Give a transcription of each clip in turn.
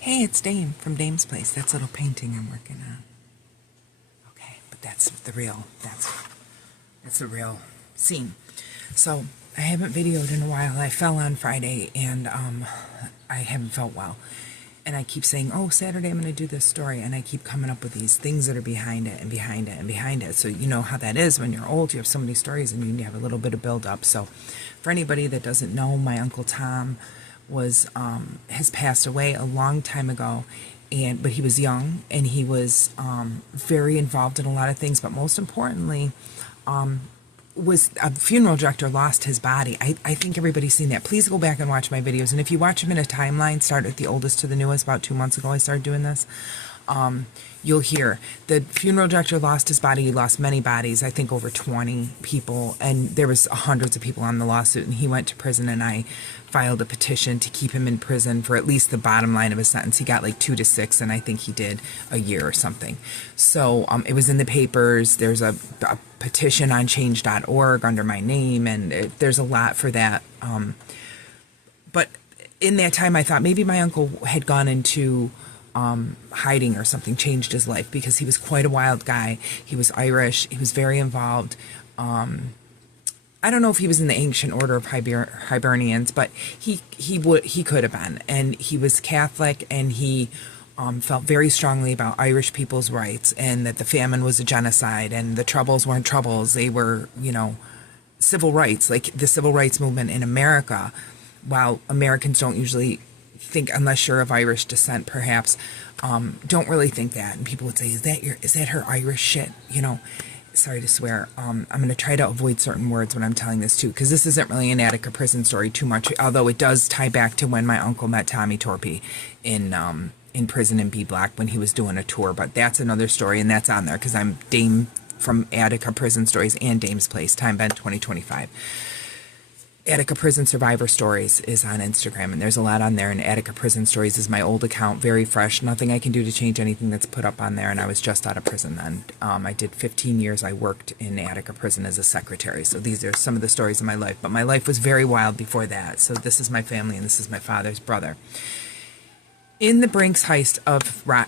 Hey, it's Dame from Dame's Place. That's a little painting I'm working on. Okay, but that's the real scene. So I haven't videoed in a while. I fell on Friday and I haven't felt well. And I keep saying, oh, Saturday I'm going to do this story. And I keep coming up with these things that are behind it and behind it and behind it. So you know how that is when you're old. You have so many stories and you have a little bit of build up. So for anybody that doesn't know, my Uncle Tom has passed away a long time ago, but he was young and he was very involved in a lot of things, but most importantly was a funeral director, lost his body. I think everybody's seen that. Please go back and watch my videos, and if you watch them in a timeline, start at the oldest to the newest. About 2 months ago I started doing this. You'll hear the funeral director lost his body. He lost many bodies, I think over 20 people, and there was hundreds of people on the lawsuit, and he went to prison, and I filed a petition to keep him in prison for at least the bottom line of his sentence. He got like 2 to 6, and I think he did a year or something. So it was in the papers. There's a petition on change.org under my name, and there's a lot for that. But in that time, I thought maybe my uncle had gone into hiding or something, changed his life, because he was quite a wild guy. He was Irish. He was very involved. I don't know if he was in the ancient order of Hibernians, but he could have been. And he was Catholic, and he felt very strongly about Irish people's rights, and that the famine was a genocide, and the Troubles weren't Troubles. They were, civil rights, like the civil rights movement in America. While Americans don't usually think, unless you're of Irish descent, perhaps, don't really think that. And people would say, is that her Irish shit? Sorry to swear. I'm going to try to avoid certain words when I'm telling this too, because this isn't really an Attica prison story too much, although it does tie back to when my uncle met Tommy Torpy in prison in B Block when he was doing a tour. But that's another story, and that's on there because I'm Dame from Attica Prison Stories and Dame's Place, Time Bend 2025. Attica Prison Survivor Stories is on Instagram, and there's a lot on there, and Attica Prison Stories is my old account, very fresh. Nothing I can do to change anything that's put up on there, and I was just out of prison then. I did 15 years. I worked in Attica Prison as a secretary, so these are some of the stories of my life. But my life was very wild before that, so this is my family, and this is my father's brother. In the Brinks heist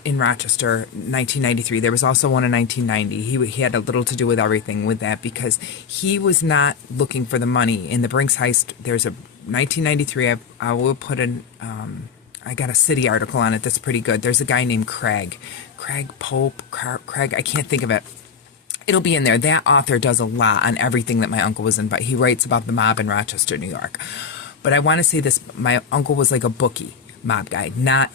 in Rochester, 1993, there was also one in 1990. He had a little to do with everything with that, because he was not looking for the money. In the Brinks heist, there's a 1993, I will put in, I got a City article on it that's pretty good. There's a guy named Craig Pope, Craig, I can't think of it. It'll be in there. That author does a lot on everything that my uncle was in, but he writes about the mob in Rochester, New York. But I want to say this, my uncle was like a bookie mob guy, not